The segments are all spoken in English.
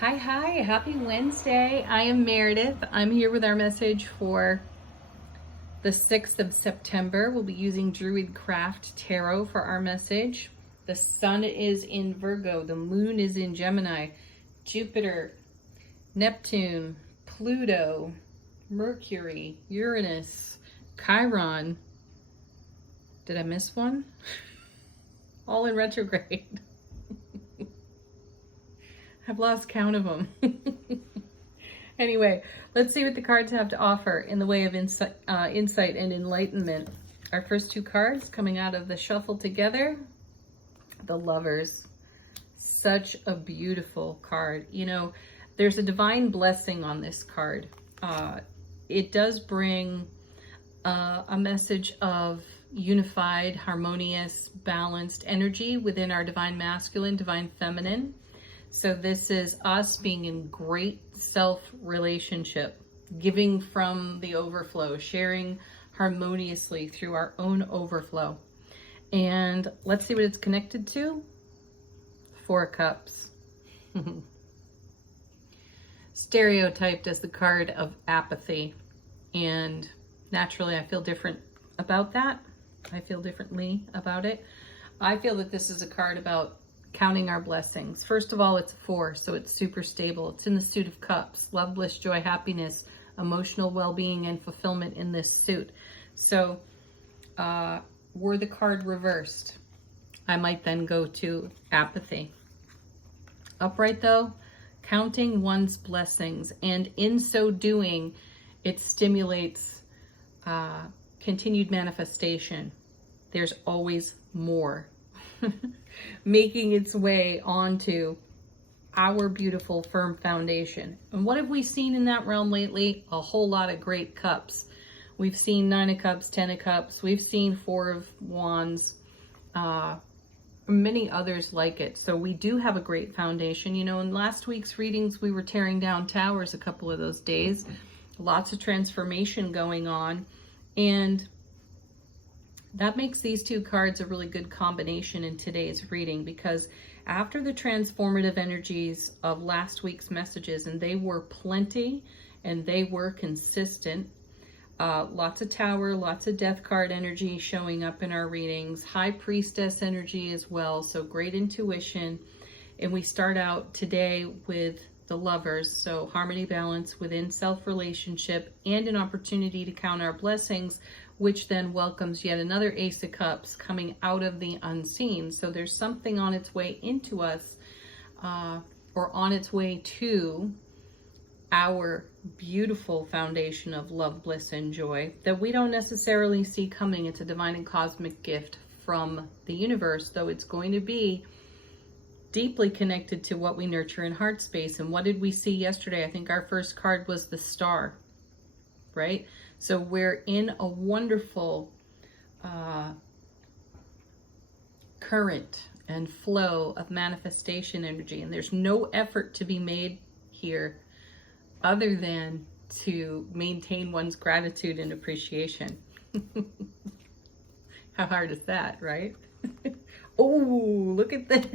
Hi, happy Wednesday. I am Meredith. I'm here with our message for the 6th of September. We'll be using Druid Craft Tarot for our message. The sun is in Virgo, the moon is in Gemini, Jupiter, Neptune, Pluto, Mercury, Uranus, Chiron. Did I miss one? All in retrograde. I've lost count of them. Anyway, let's see what the cards have to offer in the way of insight and enlightenment. Our first two cards coming out of the shuffle together, the Lovers. Such a beautiful card. You know, there's a divine blessing on this card. It does bring a message of unified, harmonious, balanced energy within our divine masculine, divine feminine. So this is us being in great self-relationship, giving from the overflow, sharing harmoniously through our own overflow. And let's see what it's connected to. 4 Cups. Stereotyped as the card of apathy. And naturally, I feel different about that. I feel differently about it. I feel that this is a card about counting our blessings. First of all, it's a 4, so it's super stable. It's in the suit of cups. Love, bliss, joy, happiness, emotional well-being, and fulfillment in this suit. So, were the card reversed, I might then go to apathy. Upright though, counting one's blessings, and in so doing, it stimulates continued manifestation. There's always more. Making its way onto our beautiful firm foundation. And what have we seen in that realm lately? A whole lot of great cups. We've seen 9 of Cups, 10 of Cups. We've seen 4 of Wands. Many others like it. So we do have a great foundation. You know, in last week's readings, we were tearing down towers a couple of those days. Lots of transformation going on. And that makes these two cards a really good combination in today's reading, because after the transformative energies of last week's messages, and they were plenty and they were consistent, lots of Tower, lots of Death card energy showing up in our readings, High Priestess energy as well, so great intuition. And we start out today with the Lovers, so harmony, balance within self-relationship, and an opportunity to count our blessings, which then welcomes yet another Ace of Cups coming out of the unseen. So there's something on its way into us, or on its way to our beautiful foundation of love, bliss, and joy that we don't necessarily see coming. It's a divine and cosmic gift from the universe, though it's going to be deeply connected to what we nurture in heart space. And what did we see yesterday? I think our first card was the Star, right? So we're in a wonderful current and flow of manifestation energy. And there's no effort to be made here other than to maintain one's gratitude and appreciation. How hard is that, right? Oh, look at this.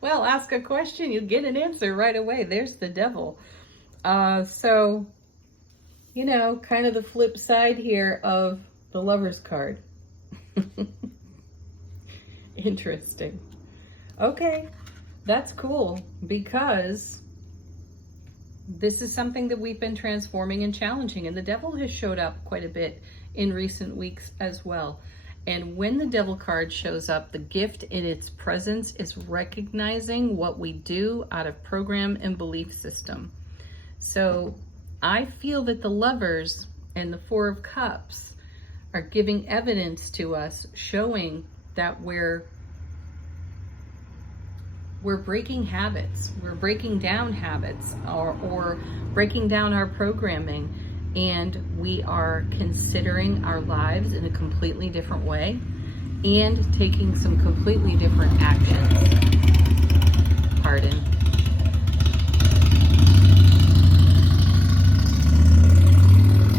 Well, ask a question, you get an answer right away. There's the Devil. So, you know, kind of the flip side here of the Lovers card. Interesting. Okay, that's cool, because this is something that we've been transforming and challenging, and the Devil has showed up quite a bit in recent weeks as well. And when the Devil card shows up, the gift in its presence is recognizing what we do out of program and belief system. So I feel that the Lovers and the 4 of Cups are giving evidence to us, showing that we're breaking habits, we're breaking down habits, or breaking down our programming, and we are considering our lives in a completely different way and taking some completely different actions. Pardon.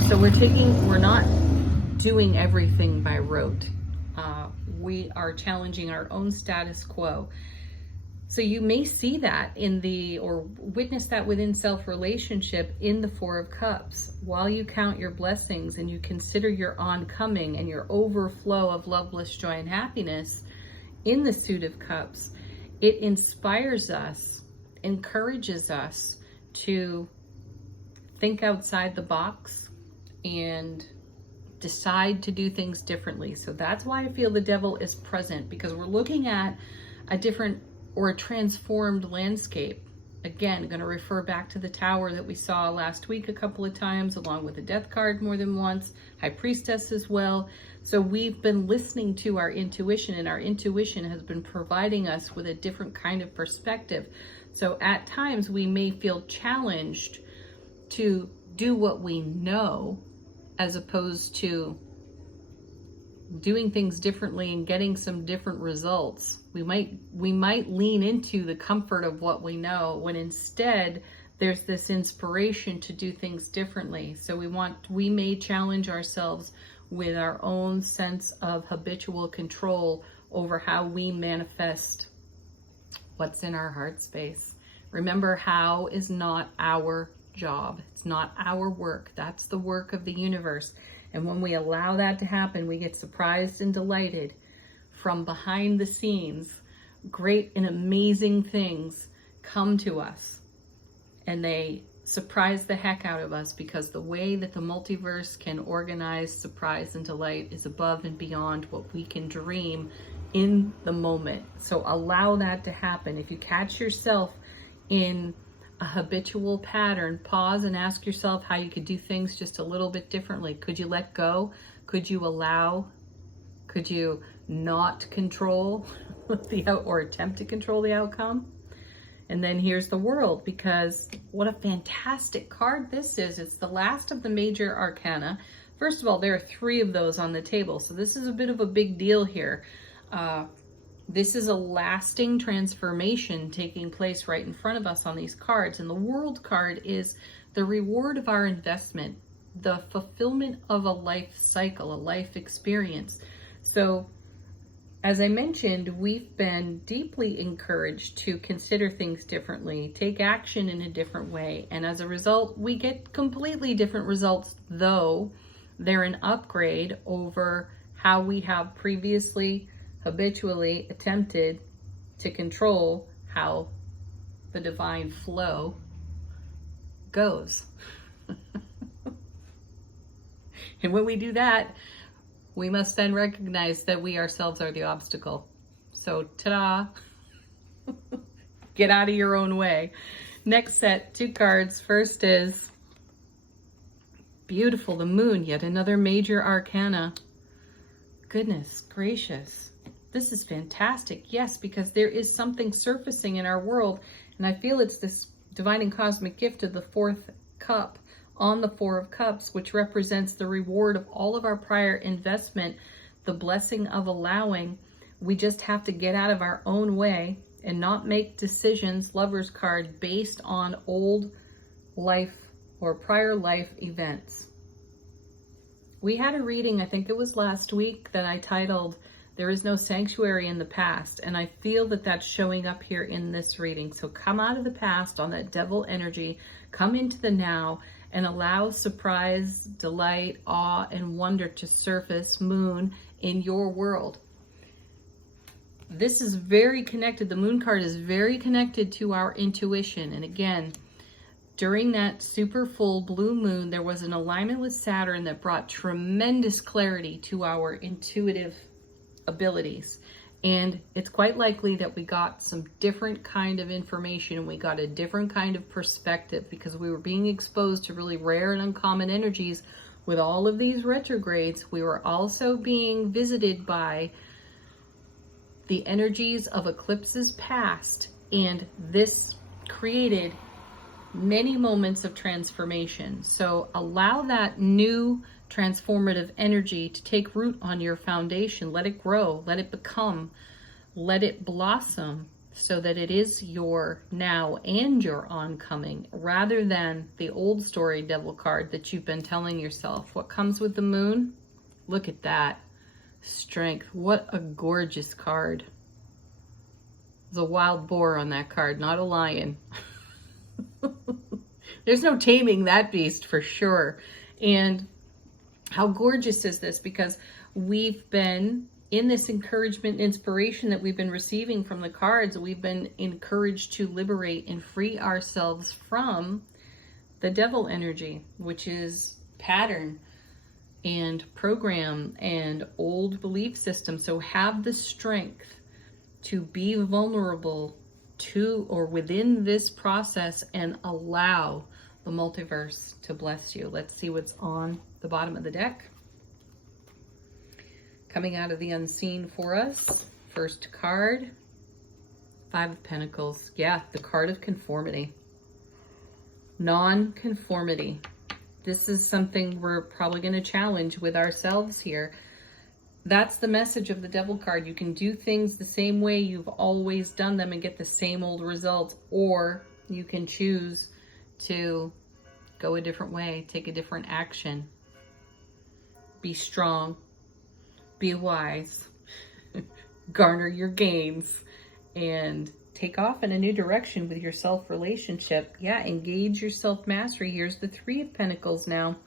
So we're not doing everything by rote. We are challenging our own status quo. So you may see that in the, or witness that within self relationship in the Four of Cups. While you count your blessings and you consider your oncoming and your overflow of love, bliss, joy, and happiness in the Suit of Cups, it inspires us, encourages us to think outside the box and decide to do things differently. So that's why I feel the devil is present, because we're looking at a different or a transformed landscape. Again, going to refer back to the Tower that we saw last week a couple of times, along with the Death card more than once, High Priestess as well. So we've been listening to our intuition, and our intuition has been providing us with a different kind of perspective. So at times we may feel challenged to do what we know, as opposed to doing things differently and getting some different results. We might lean into the comfort of what we know, when instead there's this inspiration to do things differently. So we may challenge ourselves with our own sense of habitual control over how we manifest what's in our heart space. Remember, how is not our job. It's not our work. That's the work of the universe. And when we allow that to happen, we get surprised and delighted from behind the scenes. Great and amazing things come to us, and they surprise the heck out of us, because the way that the multiverse can organize surprise and delight is above and beyond what we can dream in the moment. So allow that to happen. If you catch yourself in a habitual pattern, pause and ask yourself how you could do things just a little bit differently. Could you let go? Could you allow? Could you not control or attempt to control the outcome? And then here's the World, because what a fantastic card this is. It's the last of the major arcana. First of all, there are 3 of those on the table, so this is a bit of a big deal here. This is a lasting transformation taking place right in front of us on these cards. And the World card is the reward of our investment, the fulfillment of a life cycle, a life experience. So, as I mentioned, we've been deeply encouraged to consider things differently, take action in a different way. And as a result, we get completely different results, though they're an upgrade over how we have previously habitually attempted to control how the divine flow goes. And when we do that, we must then recognize that we ourselves are the obstacle. So, ta-da! Get out of your own way. Next set, 2 cards. First is beautiful, the Moon, yet another major arcana. Goodness gracious. This is fantastic. Yes, because there is something surfacing in our world, and I feel it's this divine and cosmic gift of the 4th cup on the 4 of Cups, which represents the reward of all of our prior investment, the blessing of allowing. We just have to get out of our own way and not make decisions, Lover's card, based on old life or prior life events. We had a reading, I think it was last week, that I titled, There is No Sanctuary in the Past, and I feel that that's showing up here in this reading. So come out of the past on that devil energy, come into the now, and allow surprise, delight, awe, and wonder to surface, Moon, in your world. This is very connected. The Moon card is very connected to our intuition. And again, during that super full blue moon, there was an alignment with Saturn that brought tremendous clarity to our intuitive abilities. And it's quite likely that we got some different kind of information, and we got a different kind of perspective, because we were being exposed to really rare and uncommon energies with all of these retrogrades. We were also being visited by the energies of eclipses past, and this created many moments of transformation. So allow that new transformative energy to take root on your foundation. Let it grow, let it become, let it blossom, so that it is your now and your oncoming, rather than the old story devil card that you've been telling yourself. What comes with the Moon? Look at that. Strength. What a gorgeous card. There's a wild boar on that card, not a lion. There's no taming that beast for sure. And how gorgeous is this? Because we've been in this encouragement and inspiration that we've been receiving from the cards. We've been encouraged to liberate and free ourselves from the devil energy, which is pattern and program and old belief system. So have the strength to be vulnerable to or within this process and allow the multiverse to bless you. Let's see what's on the bottom of the deck. Coming out of the unseen for us, first card, Five of Pentacles. Yeah, the card of conformity. Non-conformity. This is something we're probably going to challenge with ourselves here. That's the message of the Devil card. You can do things the same way you've always done them and get the same old results, or you can choose to go a different way, take a different action. Be strong, be wise, garner your gains, and take off in a new direction with your self-relationship. Yeah, engage your self-mastery. Here's the Three of Pentacles now.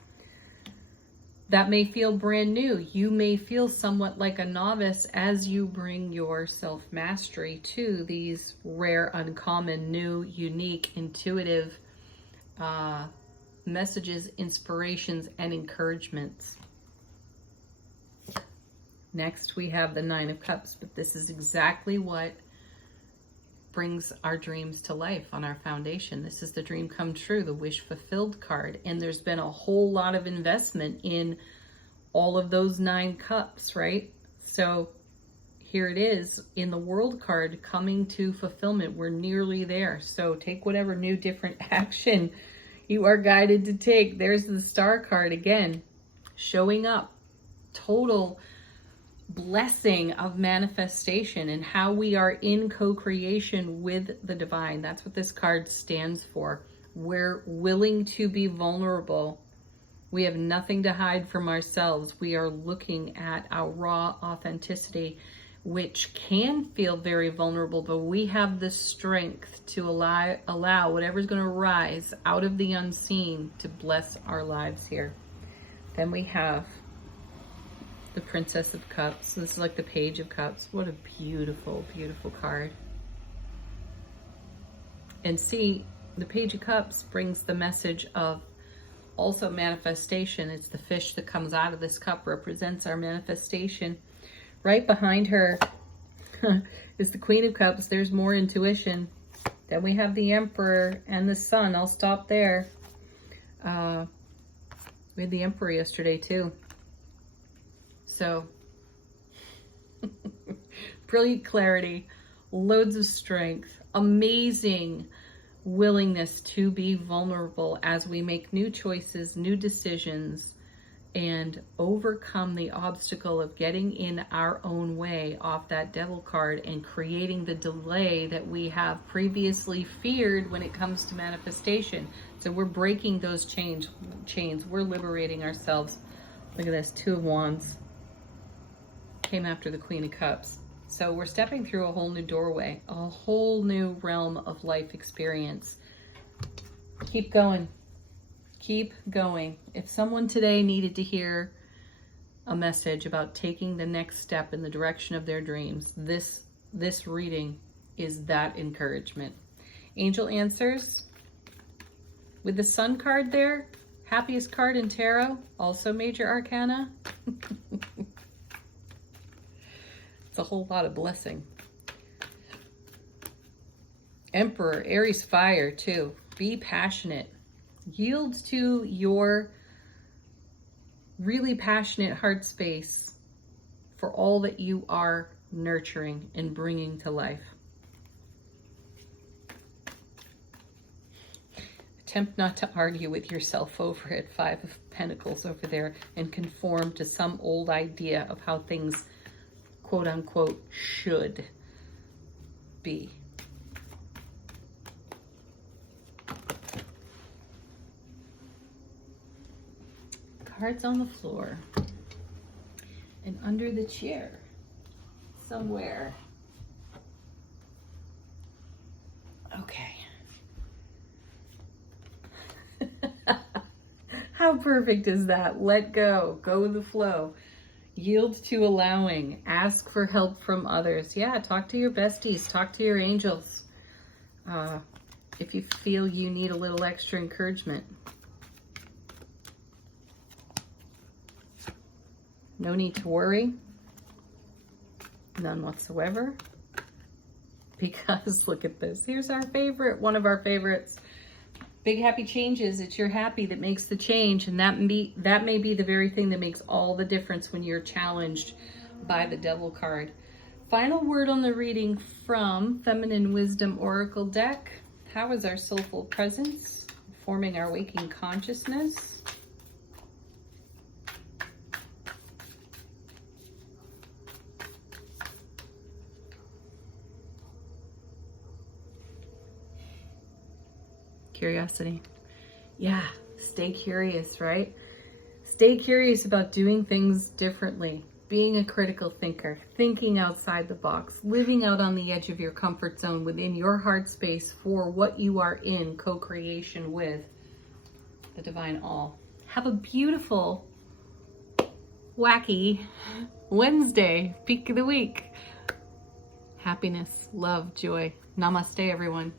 That may feel brand new. You may feel somewhat like a novice as you bring your self-mastery to these rare, uncommon, new, unique, intuitive messages, inspirations, and encouragements. Next, we have the Nine of Cups, but this is exactly what brings our dreams to life on our foundation. This is the dream come true, the wish fulfilled card. And there's been a whole lot of investment in all of those 9 cups, right? So here it is in the World card coming to fulfillment. We're nearly there. So take whatever new different action you are guided to take. There's the Star card again, showing up. Total blessing of manifestation and how we are in co-creation with the divine. That's what this card stands for. We're willing to be vulnerable. We have nothing to hide from ourselves. We are looking at our raw authenticity, which can feel very vulnerable, but we have the strength to allow whatever's going to rise out of the unseen to bless our lives here. Then we have the Princess of Cups. This is like the Page of Cups. What a beautiful, beautiful card. And see, the Page of Cups brings the message of also manifestation. It's the fish that comes out of this cup, represents our manifestation. Right behind her is the Queen of Cups. There's more intuition. Then we have the Emperor and the Sun. I'll stop there. We had the Emperor yesterday too. So, brilliant clarity, loads of strength, amazing willingness to be vulnerable as we make new choices, new decisions, and overcome the obstacle of getting in our own way off that Devil card and creating the delay that we have previously feared when it comes to manifestation. So we're breaking those chains. We're liberating ourselves. Look at this, Two of Wands. Came after the Queen of Cups. So we're stepping through a whole new doorway, a whole new realm of life experience. Keep going. Keep going. If someone today needed to hear a message about taking the next step in the direction of their dreams, this reading is that encouragement. Angel answers with the Sun card there, happiest card in tarot, also major arcana. It's a whole lot of blessing. Emperor, Aries fire too. Be passionate. Yield to your really passionate heart space for all that you are nurturing and bringing to life. Attempt not to argue with yourself over it. Five of Pentacles over there and conform to some old idea of how things quote unquote should be. Cards on the floor and under the chair somewhere. How perfect is that? Let go. Go with the flow. Yield to allowing. Ask for help from others. Yeah, talk to your besties. Talk to your angels. If you feel you need a little extra encouragement. No need to worry. None whatsoever. Because look at this. Here's our favorite, one of our favorites. Big happy changes. It's your happy that makes the change. And that may be the very thing that makes all the difference when you're challenged by the Devil card. Final word on the reading from Feminine Wisdom Oracle deck. How is our soulful presence forming our waking consciousness? Curiosity. Yeah, stay curious, right? Stay curious about doing things differently, being a critical thinker, thinking outside the box, living out on the edge of your comfort zone within your heart space for what you are in co-creation with the Divine All. Have a beautiful, wacky Wednesday, peak of the week. Happiness, love, joy. Namaste, everyone.